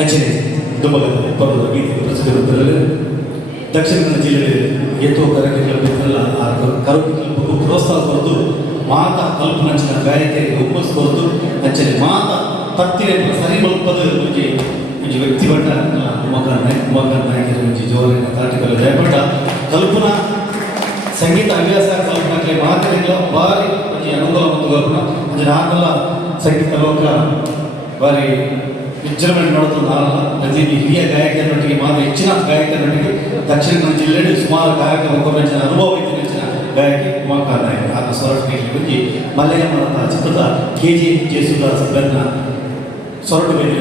ಅಂಚನೆ ದುಮ್ಮಗದ ಪರ್ವದ ಗೀತೆ ಪ್ರಸಿದ್ಧರುತ್ತರಲು ದಕ್ಷಿಣ ಕನ್ನಡ ಜಿಲ್ಲೆಯಲ್ಲಿ ಎತ್ತೋ ಕಾರ್ಯಕ್ರಮ ಬಿತ್ತಲ್ಲ ಆ ಕರುಕು ಪ್ರೋತ್ಸಾಹ ಕೊರದು ಮಾತಾ ಕಲ್ಪನಂಚಿನ ಗಾಯಕರಿಗೆ ಹುಮ್ಮಸ್ ಕೊರದು ಅಂಚನೆ ಮಾತಾ ತತ್ತಿನ ಸರಿ ಮಲ್ಪದ ಮುಂಚೆ ಮುಂಚೆ ವ್ಯಕ್ತಿ ಬಟ್ಟ ಉಮಕ ನಾಯಕರ ಮುಂಚೆ ಜೋರಿನ ತಾಟಿಕಲ್ಲ ದಯಪಟ್ಟ ಕಲ್ಪನಾ ಸಂಗೀತ ಹವ್ಯಾಸ ಕಲ್ಪನಾಕ್ಕೆ ಮಾತಾಡಿಲ್ಲ ಭಾರಿ ಮುಂಚೆ ಅನುಕೂಲ ಮತ್ತು ಕಲ್ಪನಾ ಅಂಚನೆ ಆಕಲ್ಲ ಸಂಗೀತ ಲೋಕ ಭಾರಿ ವಿಜೃಂಭಣೆ ನೋಡುತ್ತದೆ ಅದೇ ಹಿರಿಯ ಗಾಯಕರೊಟ್ಟಿಗೆ ಮಾತ್ರ ಹೆಚ್ಚಿನ ಗಾಯಕರೊಟ್ಟಿಗೆ ದಕ್ಷಿಣ ಕನ್ನಡ ಜಿಲ್ಲೆಯಲ್ಲಿ ಸುಮಾರು ಗಾಯಕ ಒಬ್ಬರ ಅನುಭವ ಇತ್ತು ಹೆಚ್ಚಿನ ಗಾಯಕಿ ಉಮಾಕಾಂತ ನಾಯಕ ಆದ ಸೊರಟಿಗೆ ಹೋಗಿ ಮಲ್ಲಯ್ಯ ಮರದ ಚಿತ್ರದ KG ಜೇಸುದಾಸ್ ಬೆನ್ನ ಸೊರಟು ಬೇರೆ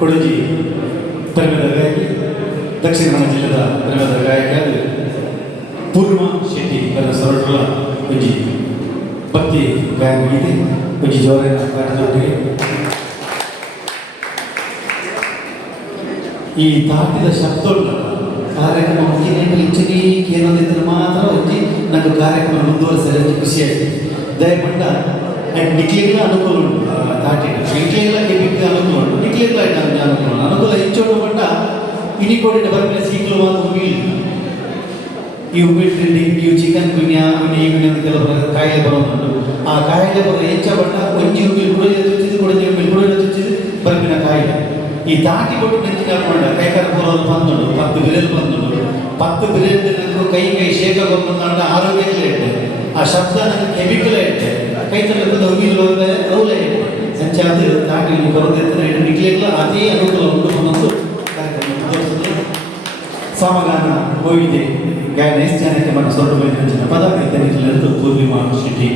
ಕೊಡಗಿ ಪರಿಮಳ ಗಾಯಕಿ ದಕ್ಷಿಣ ಕನ್ನಡ ಜಿಲ್ಲೆಯ ಪರಿಮಳ ಗಾಯಕ ಪೂರ್ಣಿಮಾ ಶೆಟ್ಟಿ ನನ್ನ ಸೊರಟುಲ ಒಂಜಿ ಭಕ್ತಿ ಗಾಯನ ಗೀತೆ ಒಂಜಿ ಜೋರಿನ ಪಾಠದೊಟ್ಟಿಗೆ ಈ ತಾಟಿದ ಶಬ್ದೋಲ್ಲ ಕಾರ್ಯಕ್ರಮ ಮುಗಿದ ಇಂಚಗಿ ಕೇಂದ್ರದಿಂದ ಮಾತ್ರ ಒಂಜಿ నాకు ಕಾರ್ಯಕ್ರಮ ಮುಂದುವರಿಸಲು ಖುಷಿಯಾಯಿತು. ದಯಪಟ್ಟ ನಿಕ್ಲಿಗಳ ಅನುಕೂಲ ಉಂಟು ತಾಟಿ ನಿಕ್ಲಿಗಳ ಕೆಬಿಗೆ ಅನುಕೂಲ ಉಂಟು ನಿಕ್ಲಿಗಳ ಅನುಕೂಲ ಅನುಕೂಲ ಹೆಚ್ಚೋಡು ಪಟ್ಟ ಇನಿಕೋಡಿನ ಬರಲಿಲ್ಲ ಸೀಕ್ಲು ಮಾತು ಮೀಲ್ ಈ ಉಪ್ಪಿಟ್ಟು ಇವು ಚಿಕನ್ ಗುನ್ಯಾ ಕೆಲವು ಕಾಯಿಲೆ ಬರೋದು ಆ ಕಾಯಿಲೆ ಬರೋ ಹೆಚ್ಚಪಟ್ಟ ಒಂಜಿ ಉಪ್ಪಿಲ್ ಕುಡಿದ ತುಚ್ಚಿದ್ದು ಕುಡಿದ ಉಪ್ಪಿಲ್ ಕುಡಿದ ತುಚ್ಚಿದ್ದು ಬರಲಿನ ಕಾಯಿಲೆ ಈ ತಾಟಿ ಕೊಟ್ಟು ನೆಂಚಿನ ಹಾಕೊಂಡ ಕೈಕಾರ ಬರೋದು ಬಂದೋಡು 10 ಬಿರಿಯಲ್ ಬಂದೋಡು 10 ಬಿರಿಯಲ್ ನನಗೂ ಕೈ ಶೇಕ ಬಂದ ಆರೋಗ್ಯಕ್ಕೆ ಇಟ್ಟೆ ಆ ಶಬ್ದ ನನಗೆ ಕೆಮಿಕಲ್ ಇಟ್ಟೆ ಕೈ ತಲೆದ ಉಗಿಲು ಅವಲೇ ಸಂಚಾದ ತಾಟಿ ಬರೋದೆತ್ತನೆ ನಿಕ್ಲಿಲ್ಲ ಅದೇ ಅನುಕೂಲ ಉಂಟು ಅನ್ನೋದು ಕಾರ್ಯಕ್ರಮ ಸಮಗಾನ ಹೋಗಿದೆ ಗಾಯನ ಎಷ್ಟು ಜನಕ್ಕೆ ಮತ್ತು ಸ್ವಲ್ಪ ಮಂದಿನ ಪದ ಇದ್ದರಿದ್ದು ಪೂರ್ಣಿಮಾ ಶೆಟ್ಟಿ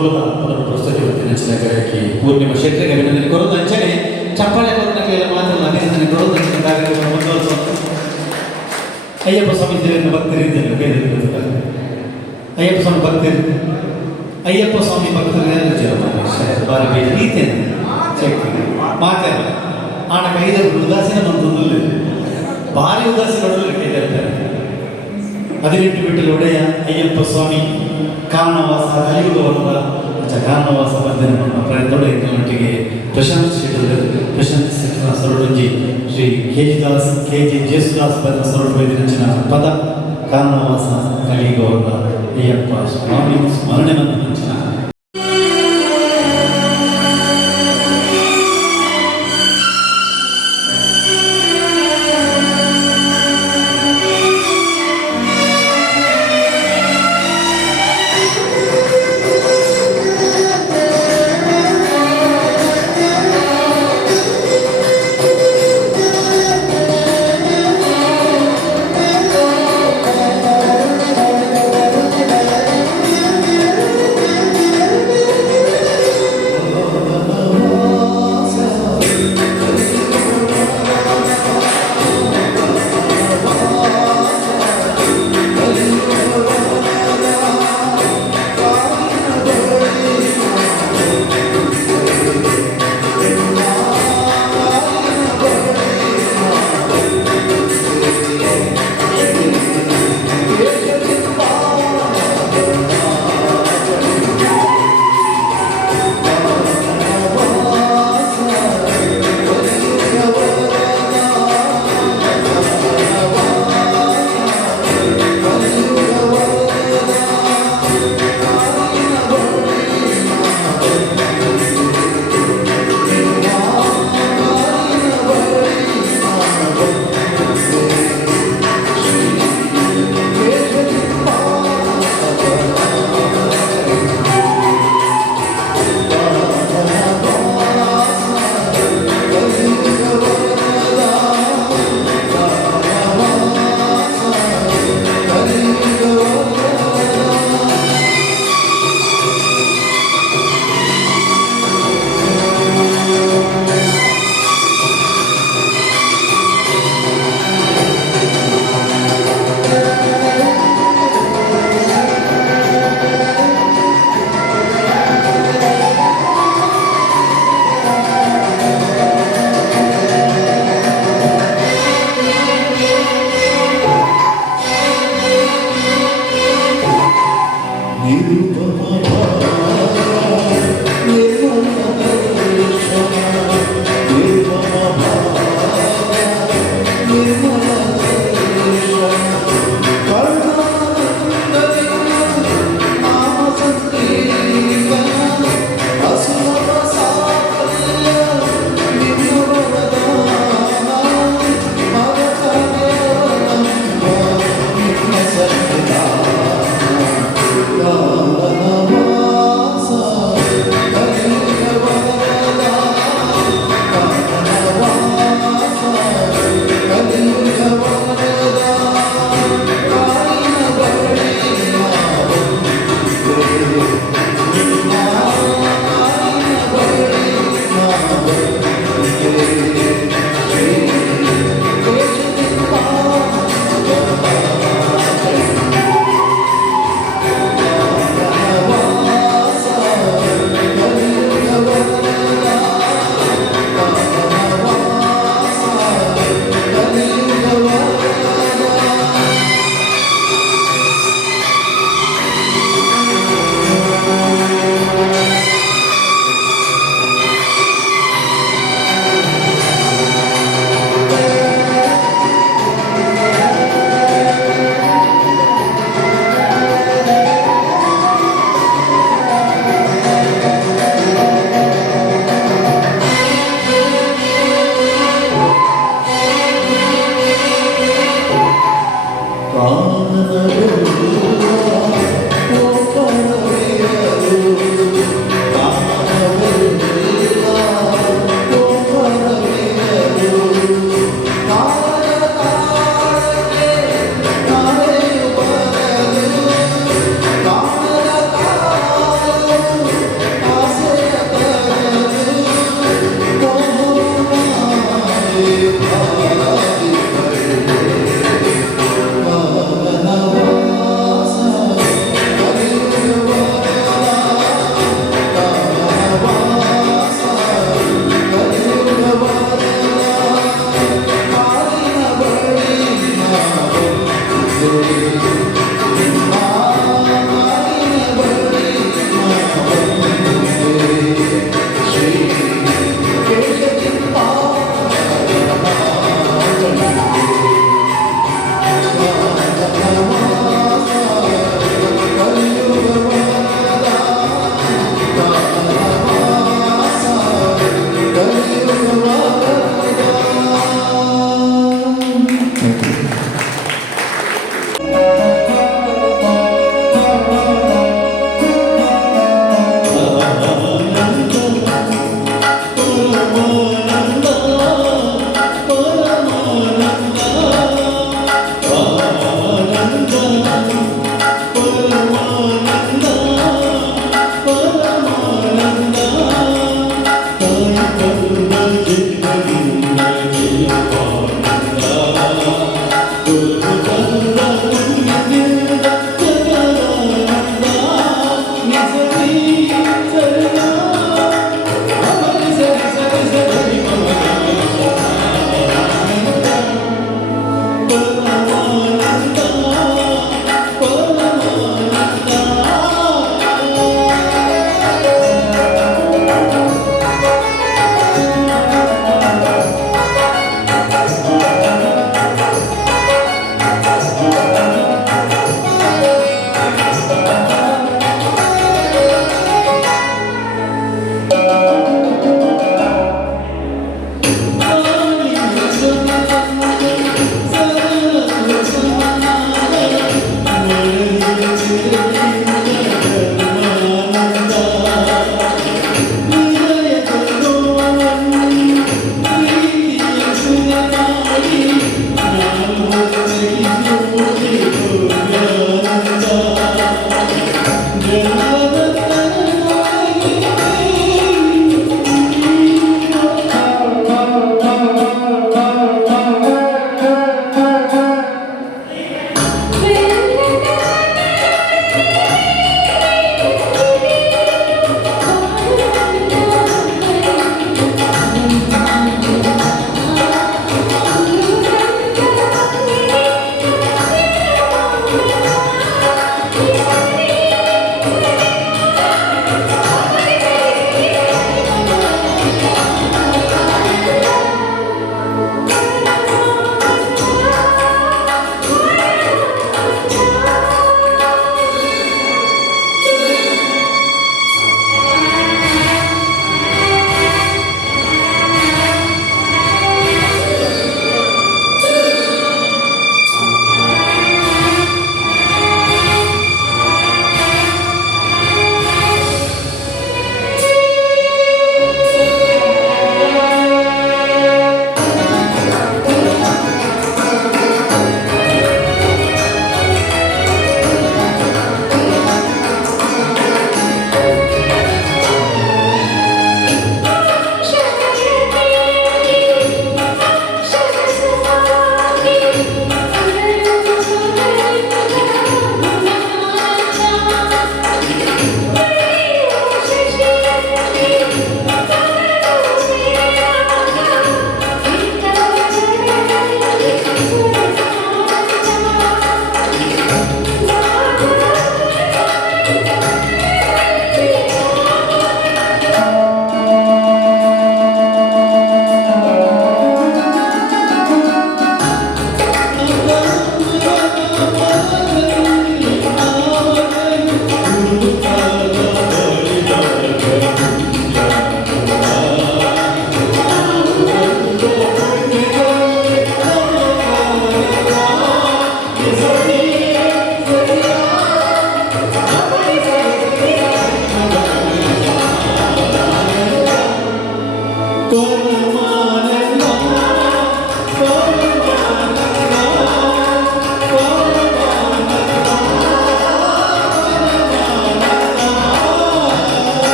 ಕೊರ್ಲದ ಪದರ ಪ್ರಸ್ತುತಿ ನೆಚ್ಚಿನ ಗಾಯಕಿ ಪೂರ್ಣಿಮಾ ಶೆಟ್ಟಿಗೆ ಅಭಿನಂದನೆ ಕೊರೋದು ಅಂಚನೆ ಚಪ್ಪಾಳೆ ಕೊರನಕ್ಕೆಲ್ಲ ಮಾತ್ರ ಅಭಿನಂದನೆ ಕೊರೋದು ಅಂಚನೆ ಕಾರ್ಯಕ್ರಮ ಮುಂದುವರಿಸುವಂತ ಅಯ್ಯಪ್ಪ ಸ್ವಾಮಿ ದೇವರನ್ನ ಭಕ್ತರಿದ್ದೇನೆ ಅಯ್ಯಪ್ಪ ಸ್ವಾಮಿ ಭಕ್ತರು ಅಯ್ಯಪ್ಪ ಸ್ವಾಮಿ ಭಕ್ತರು ಬಾರಿ ಬೇರೆ ರೀತಿಯನ್ನು ಚೆಕ್ ಮಾತಾಡ ಆಣ ಕೈದಲ್ಲಿ ಉದಾಸೀನ ಬಂತಂದ್ರೆ ಭಾರಿ ಉದಾಸೀನ ಕೈದಿರ್ತಾರೆ 18 ಬಿಟ್ಟಲು ಒಡೆಯ ಅಯ್ಯಪ್ಪ ಸ್ವಾಮಿ ಕಾರಣವಾಸ ಕಲಿಯುಗವಲ್ಲ ಕಾರಣವಾಸ ಬಂಧನ ಪ್ರಯತ್ನ ಮಟ್ಟಿಗೆ ಪ್ರಶಾಂತ್ ಶೆಟ್ಟರ್ ಸರೋಜಿ ಶ್ರೀ ಕೆ ಜಿ ಜೇಸುದಾಸ್ ಬಂದ ಸರೋಜಿ ನೆಚ್ಚಿನ ಪದ ಕಾರಣವಾಸ ಕಲಿಯುಗವಲ್ಲ ಅಯ್ಯಪ್ಪ ಸ್ವಾಮಿ ಸ್ಮರಣೆ ಬಂದ ನೆಚ್ಚಿನ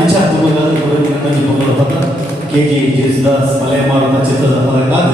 ಅಂಚಾಪುರದ ಕಂಚು ಪಕ್ಕದ ಪತ್ರ KG ಜೇಸುದಾಸ್ ಮಲೆ ಮಾರುತ ಚಿತ್ರದ ಹೊರಗಾದ